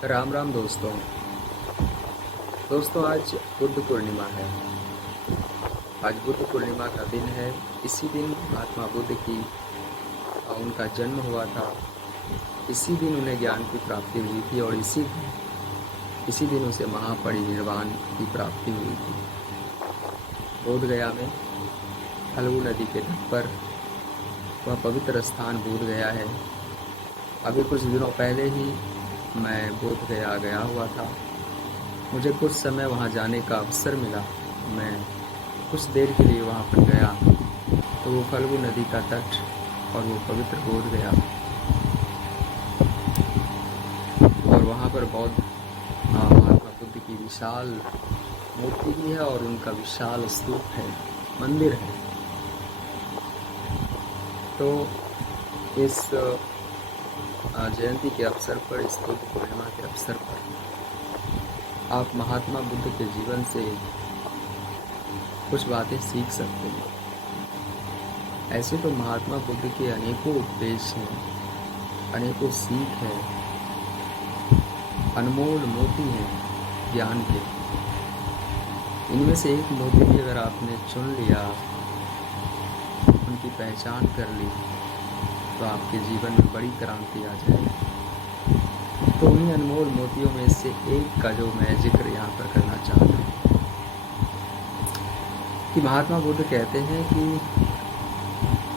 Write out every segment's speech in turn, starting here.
राम राम दोस्तों। आज बुद्ध पूर्णिमा है। आज बुद्ध पूर्णिमा का दिन है। इसी दिन महात्मा बुद्ध की उनका जन्म हुआ था। इसी दिन उन्हें ज्ञान की प्राप्ति हुई थी और इसी दिन उसे महापरिनिर्वाण की प्राप्ति हुई थी। बोध गया में फल्गु नदी के तट पर वह पवित्र स्थान बोध गया है। अभी कुछ दिनों पहले ही मैं बोध गया हुआ था। मुझे कुछ समय वहाँ जाने का अवसर मिला। मैं कुछ देर के लिए वहाँ पर गया तो वो फल्गु नदी का तट और वो पवित्र बोध गया, और वहाँ पर महात्मा बुद्ध की विशाल मूर्ति भी है और उनका विशाल स्तूप है, मंदिर है। तो इस जयंती के अवसर पर, इस बुद्ध पूर्णिमा के अवसर पर आप महात्मा बुद्ध के जीवन से कुछ बातें सीख सकते हैं। ऐसे तो महात्मा बुद्ध के अनेकों उपदेश हैं, अनेकों सीख है, अनमोल मोती हैं ज्ञान के। इनमें से एक मोती भी अगर आपने चुन लिया, उनकी पहचान कर ली, तो आपके जीवन में बड़ी क्रांति आ जाएगी। तो उन्हीं अनमोल मोतियों में से एक का जो मैं जिक्र यहाँ पर करना चाहता हूँ कि महात्मा बुद्ध कहते हैं कि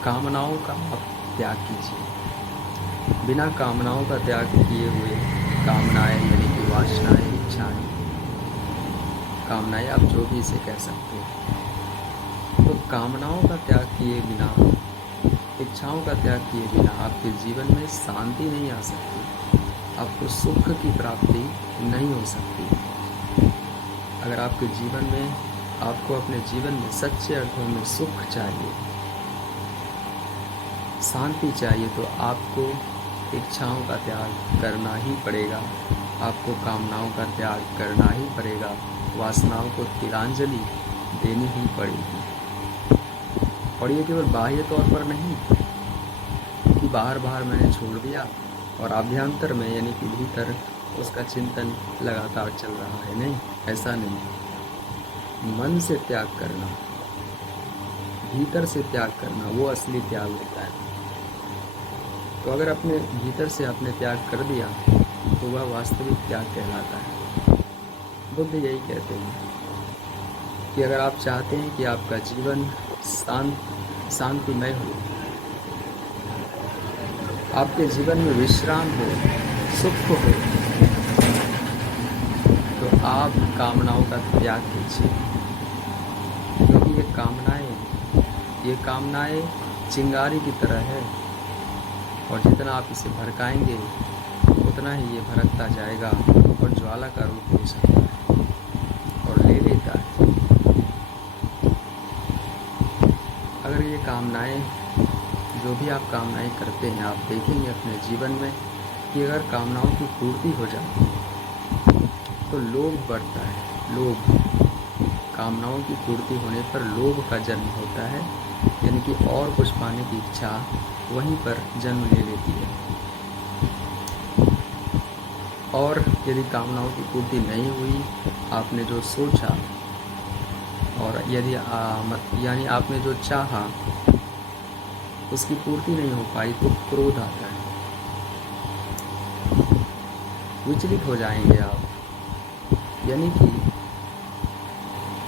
कामनाओं का आप त्याग कीजिए। बिना कामनाओं का त्याग किए हुए, कामनाएं यानी कि वासनाएं, इच्छाएं, कामनाएं आप जो भी इसे कह सकते हैं, तो कामनाओं का त्याग किए बिना, इच्छाओं का त्याग किए बिना आपके जीवन में शांति नहीं आ सकती, आपको सुख की प्राप्ति नहीं हो सकती। अगर आपके जीवन में, आपको अपने जीवन में सच्चे अर्थों में सुख चाहिए, शांति चाहिए, तो आपको इच्छाओं का त्याग करना ही पड़ेगा, आपको कामनाओं का त्याग करना ही पड़ेगा, वासनाओं को तिलांजलि देनी ही पड़ेगी। और ये केवल बाह्य तौर पर नहीं कि बाहर मैंने छोड़ दिया और आभ्यंतर में यानी कि भीतर उसका चिंतन लगातार चल रहा है, नहीं, ऐसा नहीं। मन से त्याग करना, भीतर से त्याग करना, वो असली त्याग होता है। तो अगर अपने भीतर से आपने त्याग कर दिया तो वह वास्तविक त्याग कहलाता है। बुद्ध यही कहते हैं कि अगर आप चाहते हैं कि आपका जीवन शांतिमय हो, आपके जीवन में विश्राम हो, सुख हो, तो आप कामनाओं का त्याग कीजिए। क्योंकि ये कामनाएं चिंगारी की तरह है, और जितना आप इसे भड़काएंगे उतना ही ये भड़कता जाएगा और ज्वाला का रूप ले सकता है और ले लेता है। अगर ये कामनाएं, जो भी आप कामनाएं करते हैं, आप देखेंगे अपने जीवन में कि अगर कामनाओं की पूर्ति हो जाती है तो लोभ बढ़ता है। लोभ, कामनाओं की पूर्ति होने पर लोभ का जन्म होता है, यानी कि और कुछ पाने की इच्छा वहीं पर जन्म ले लेती है। और यदि कामनाओं की पूर्ति नहीं हुई, आपने जो सोचा और यदि यानी आपने जो चाहा उसकी पूर्ति नहीं हो पाई, तो क्रोध आता है, विचलित हो जाएंगे आप। यानी कि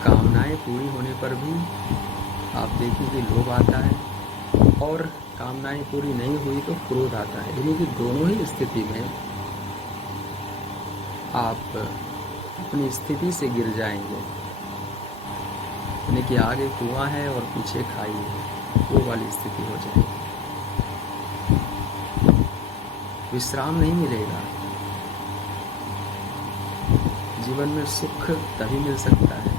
कामनाएं पूरी होने पर भी आप देखेंगे लोभ आता है, और कामनाएं पूरी नहीं हुई तो क्रोध आता है। यानी कि दोनों ही स्थिति में आप अपनी स्थिति से गिर जाएंगे। यानी कि आगे कुआं है और पीछे खाई है, वो वाली स्थिति हो जाएगी। विश्राम नहीं मिलेगा। जीवन में सुख तभी मिल सकता है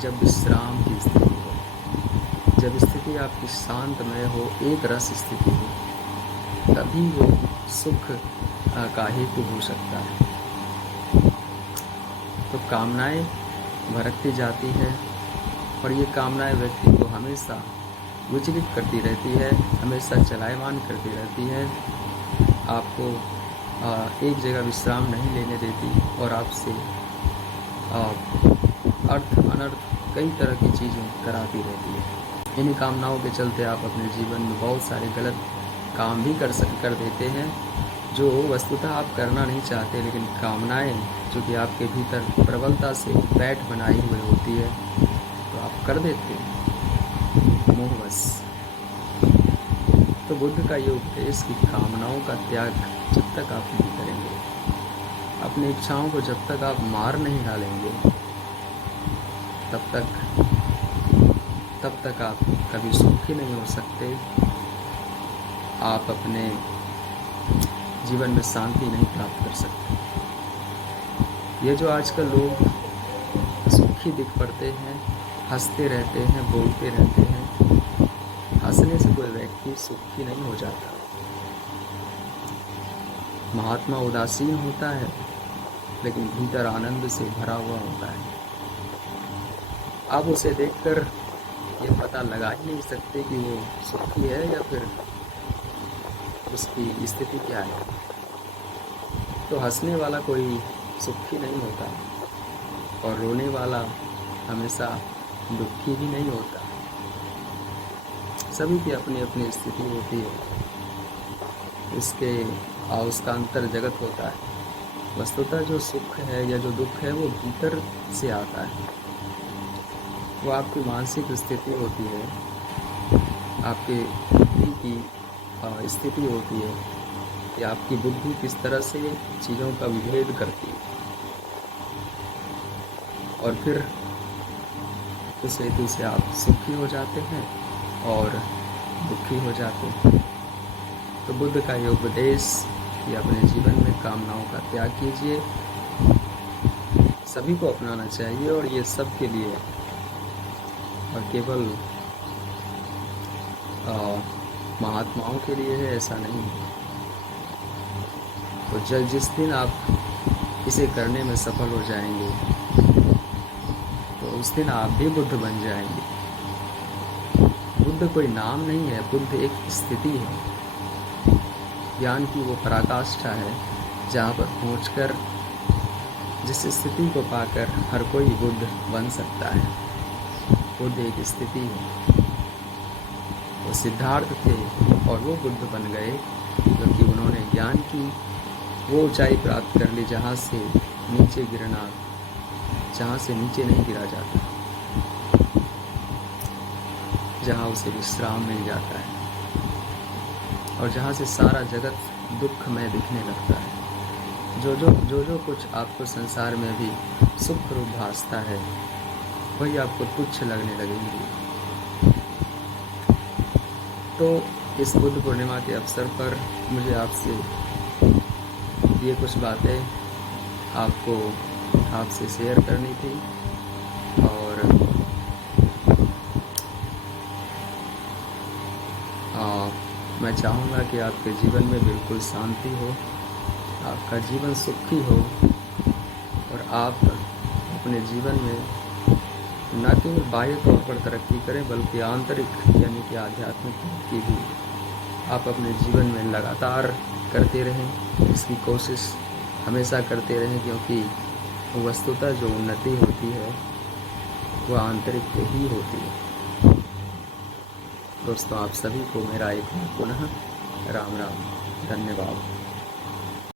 जब विश्राम की स्थिति हो, जब स्थिति आपकी शांतमय हो, एक रस स्थिति हो, तभी वो सुख का हेतु हो सकता है। तो कामनाएं भड़कती जाती है, और ये कामनाएं व्यक्ति को हमेशा विचलित करती रहती है, हमेशा चलायमान करती रहती है, आपको एक जगह विश्राम नहीं लेने देती और आपसे अर्थ अनर्थ कई तरह की चीज़ें कराती रहती है। इन्हीं कामनाओं के चलते आप अपने जीवन में बहुत सारे गलत काम भी कर देते हैं, जो वस्तुतः आप करना नहीं चाहते, लेकिन कामनाएं जो कि आपके भीतर प्रबलता से बैठ बनाई हुई होती है तो आप कर देते हैं मोहवश। तो बुद्ध का ये उपदेश कि कामनाओं का त्याग जब तक आप नहीं करेंगे, अपनी इच्छाओं को जब तक आप मार नहीं डालेंगे, तब तक आप कभी सुखी नहीं हो सकते, आप अपने जीवन में शांति नहीं प्राप्त कर सकते। ये जो आजकल लोग सुखी दिख पड़ते हैं, हंसते रहते हैं, बोलते रहते हैं, हंसने से कोई व्यक्ति सुखी नहीं हो जाता। महात्मा उदासीन होता है लेकिन भीतर आनंद से भरा हुआ होता है। आप उसे देखकर ये पता लगा ही नहीं सकते कि वो सुखी है या फिर उसकी स्थिति क्या है। तो हंसने वाला कोई सुखी नहीं होता और रोने वाला हमेशा दुखी भी नहीं होता। सभी की अपनी अपनी स्थिति होती है, उसका अंतर जगत होता है। वस्तुतः जो सुख है या जो दुख है वो भीतर से आता है, वो आपकी मानसिक स्थिति होती है, आपके बुद्धि की स्थिति होती है कि आपकी बुद्धि किस तरह से चीज़ों का विभेद करती है और फिर उस हेतु से आप सुखी हो जाते हैं और दुखी हो जाते हैं। तो बुद्ध का ये उपदेश कि अपने जीवन में कामनाओं का त्याग कीजिए, सभी को अपनाना चाहिए और ये सब के लिए और केवल महात्माओं के लिए है ऐसा नहीं है। तो जिस दिन आप इसे करने में सफल हो जाएंगे तो उस दिन आप भी बुद्ध बन जाएंगे। बुद्ध कोई नाम नहीं है, बुद्ध एक स्थिति है, ज्ञान की वो पराकाष्ठा है जहाँ पर पहुँचकर जिस स्थिति को पाकर हर कोई बुद्ध बन सकता है। बुद्ध एक स्थिति है। वो सिद्धार्थ थे और वो बुद्ध बन गए क्योंकि उन्होंने ज्ञान की वो ऊंचाई प्राप्त कर ली जहाँ से नीचे नहीं गिरा जाता, जहाँ उसे विश्राम मिल जाता है और जहाँ से सारा जगत दुखमय दिखने लगता है। जो कुछ आपको संसार में भी सुख रूप भासता है वही आपको तुच्छ लगने लगेंगी। तो इस बुद्ध पूर्णिमा के अवसर पर मुझे आपसे ये कुछ बातें आपसे शेयर करनी थी और मैं चाहूँगा कि आपके जीवन में बिल्कुल शांति हो, आपका जीवन सुखी हो और आप अपने जीवन में न केवल बाह्य तौर पर तरक्की करें बल्कि आंतरिक यानी कि आध्यात्मिक की भी आप अपने जीवन में लगातार करते रहें। इसकी कोशिश हमेशा करते रहें क्योंकि वस्तुतः जो उन्नति होती है वह आंतरिक ही होती है। दोस्तों, आप सभी को मेरा एक बार पुनः राम राम, धन्यवाद।